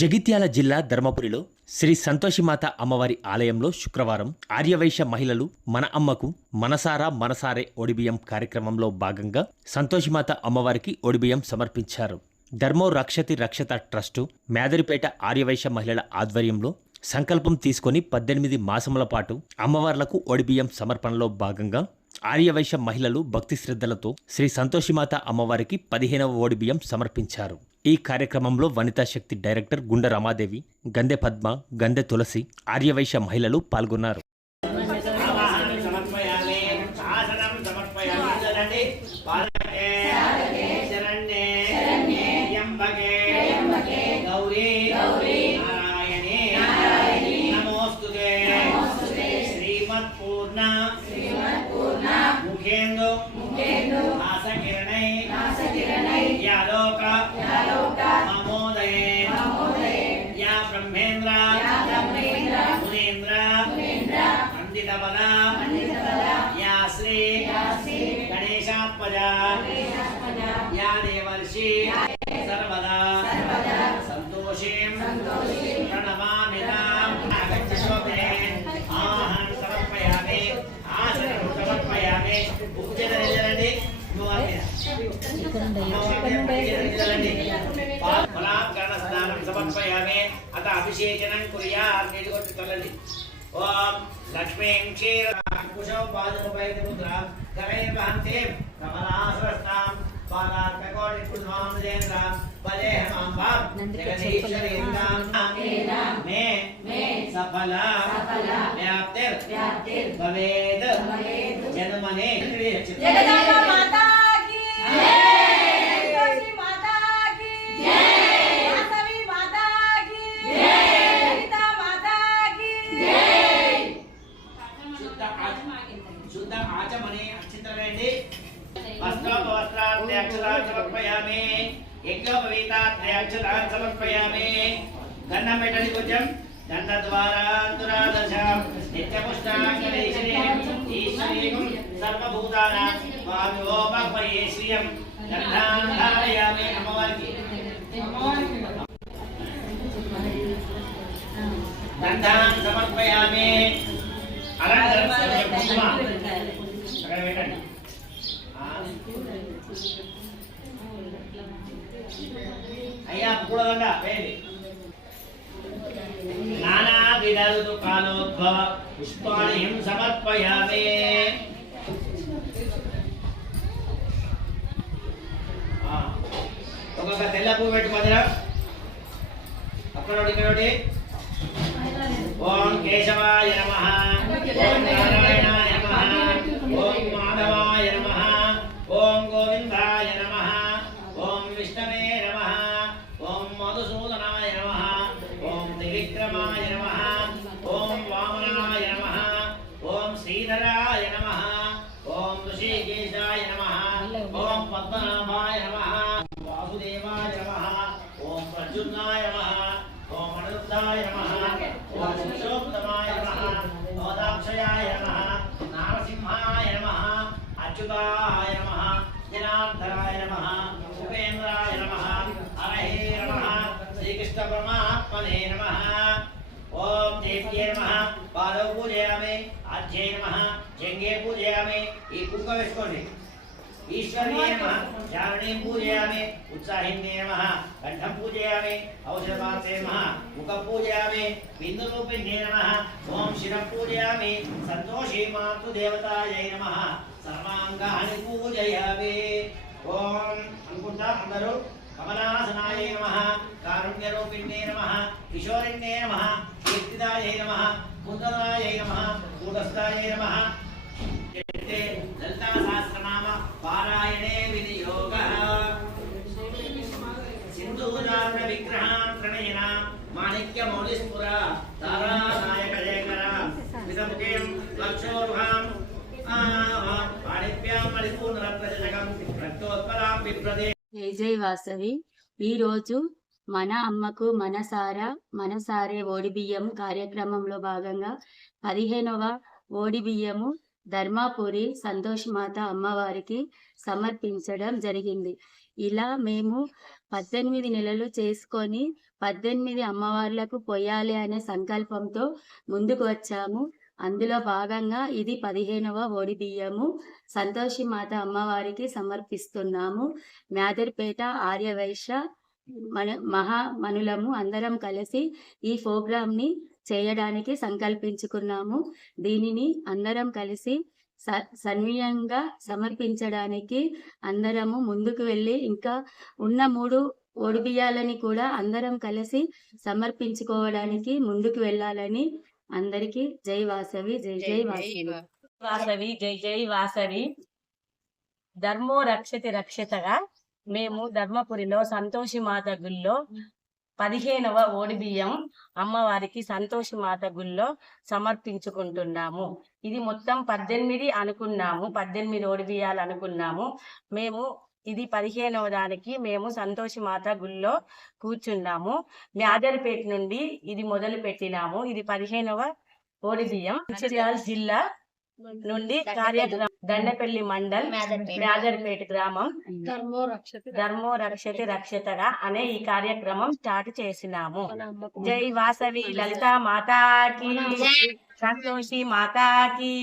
జగిత్యాల జిల్లా ధర్మపురిలో శ్రీ సంతోషిమాత అమ్మవారి ఆలయంలో శుక్రవారం ఆర్యవైశ్య మహిళలు మన అమ్మకు మనసారా మనసారే ఒడిబియ్యం కార్యక్రమంలో భాగంగా సంతోషిమాత అమ్మవారికి ఒడిబియ్యం సమర్పించారు. ధర్మో రక్షతి రక్షత ట్రస్టు మేదరిపేట ఆర్యవైశ్య మహిళల ఆధ్వర్యంలో సంకల్పం తీసుకొని పద్దెనిమిది మాసముల పాటు అమ్మవార్లకు ఒడిబియ్యం సమర్పణలో భాగంగా ఆర్యవైశ్య మహిళలు భక్తి శ్రద్ధలతో శ్రీ సంతోషిమాత అమ్మవారికి పదిహేనవ ఓడిబియ్యం సమర్పించారు. ఈ కార్యక్రమంలో వనితా శక్తి డైరెక్టర్ గుండ రమాదేవి గందె పద్మ గందె తులసి ఆర్యవైశ్య మహిళలు పాల్గొన్నారు. ఆవాహనం బల యా శ్రీ గణేశాత్మజ యా దేవర్షి. సర్వదా. సంతోషీం. ప్రణమామితాం ఆగచ్చ శోభే ఆహం సమర్పయామి. ఆసనం సమర్పయామి. పూజన నిజరండి ఫలాకరణ స్నానం సమర్పయామి. అత అభిషేచనం కుర్యాత్ నీటి కొట్టి తొలది ఓం లక్ష్మీం మే సఫల వ్యాప్తిర్ భవేద్ జన్మనే యజ్ఞోపవీతాక్షరాన్ని సమర్పయామి గంధం పెట్టండి కొంచెం గంధ ద్వారా దురాదశ నిత్యపుష్టాంగలేశ్వరీం ఈశ్వరీం సర్వభూతానాం. స్వామివోపమయే గంధాన్ ధారయామి అమ్మవారికి. గంధాన్ సమర్పయామి. అనంతరం కొంచెం కుంకుమ అక్కడ పెట్టండి ఆ. అయ్యా వేయండి నానా విధ కాలోద్భవ పుష్పాణి సమర్పయామి. ఒక్కొక్క తెల్ల పువ్వు పెట్టి మధ్య అక్కడ ఇక్కడ ఓం కేశవాయ నమ. ఓం నారాయణాయ నమ ఓం మాధవాయ నమ ఓం గోవిందాయ నమ ఓం విష్ణవే నమ ఓం మధుసూదనాయ నమ ఓం త్రివిక్రమాయ నమ. ఓం వామనాయ నమ. ఓం శ్రీధరాయ నమ. ఓం ఋషికేశాయ నమ. ఓం పద్మనాభాయ నమ. వాసుదేవాయ నమ. ఓం ప్రద్యుమ్నాయ నమ. ఓం అనిరుద్ధాయ నమ. ఓం పురుషోత్తమాయ నమ. నమ. నారసింహాయ నమ. అచ్యుతాయ నమ. జనార్దనాయ నమ ఉపేంద్రాయ నమ హరహే నమ శ్రీకృష్ణ పరమాత్మనే నమ ఓం దేవ్యే నమ పాదౌ పూజయామి ఆధ్యే నమ జంగే పూజయామి కుక్క వేసుకోండి. ఈశ్వర్యే నమ. చారణీం పూజయామి ఉత్సాహిన్యే నమ. కంఠం పూజయామి ఔషధపాత్రే నమ. ముఖం పూజయామి బిందురూపిణ్యే నమ. ఓం శిరం పూజయామి సంతోషీ మాతృ దేవతాయై నమ. సర్వాంగాని పూజయామి. ఓం అనుకుంటా అందరూ. కమలాసనాయ నమ. కారుణ్యరూపిణ్యే నమ. కిశోరిణ్యే నమ. కీర్తిదాయ నమ. కుందనాయ నమ. కూటస్థాయ నమ. జగతే లలితా సహస్రనామ పారాయణే జై జై వాసవి ఈరోజు మన అమ్మకు మనసారా మనసారే ఓడి బియ్యం కార్యక్రమంలో భాగంగా పదిహేనవ ఓడి బియ్యము ధర్మాపురి సంతోష్ మాత అమ్మవారికి సమర్పించడం జరిగింది. ఇలా మేము పద్దెనిమిది నెలలు చేసుకొని పద్దెనిమిది అమ్మవార్లకు పోయాలి అనే సంకల్పంతో ముందుకు వచ్చాము. అందులో భాగంగా ఇది పదిహేనవ ఓడి బియ్యము సంతోషి మాత అమ్మవారికి సమర్పిస్తున్నాము. మ్యాదర్పేట ఆర్యవైశ్య మన మహా మనులము అందరం కలిసి ఈ ప్రోగ్రామ్ని చేయడానికి సంకల్పించుకున్నాము. దీనిని అందరం కలిసి స సన్వయంగా సమర్పించడానికి అందరము ముందుకు వెళ్ళి ఇంకా ఉన్న మూడు ఒడిబియ్యాలని కూడా అందరం కలిసి సమర్పించుకోవడానికి ముందుకు వెళ్ళాలని అందరికీ జై వాసవి జై జై వాసవి. వాసవి జై జై వాసవి. ధర్మో రక్షతి రక్షితగా మేము ధర్మపురిలో సంతోషి మాత గుళ్ళో పదిహేనవ ఓడి బియ్యం అమ్మవారికి సంతోషి మాత గుళ్ళో సమర్పించుకుంటున్నాము. ఇది మొత్తం పద్దెనిమిది అనుకున్నాము. పద్దెనిమిది ఓడి బియ్యాలు అనుకున్నాము. మేము ఇది పదిహేనవ దానికి మేము సంతోషి మాత గుళ్ళో కూర్చున్నాము. మ్యాదర్పేట నుండి ఇది మొదలు పెట్టినాము ఇది పదిహేనవ ఓడి బియ్యం జిల్లా నుండి కార్యక్రమం దండపల్లి మండల్ మ్యాదర్పేట గ్రామం. ధర్మో రక్షతి రక్షతగా అనే ఈ కార్యక్రమం స్టార్ట్ చేసినాము. జై వాసవి లలిత మాతాకి సంతోషి మాతాకి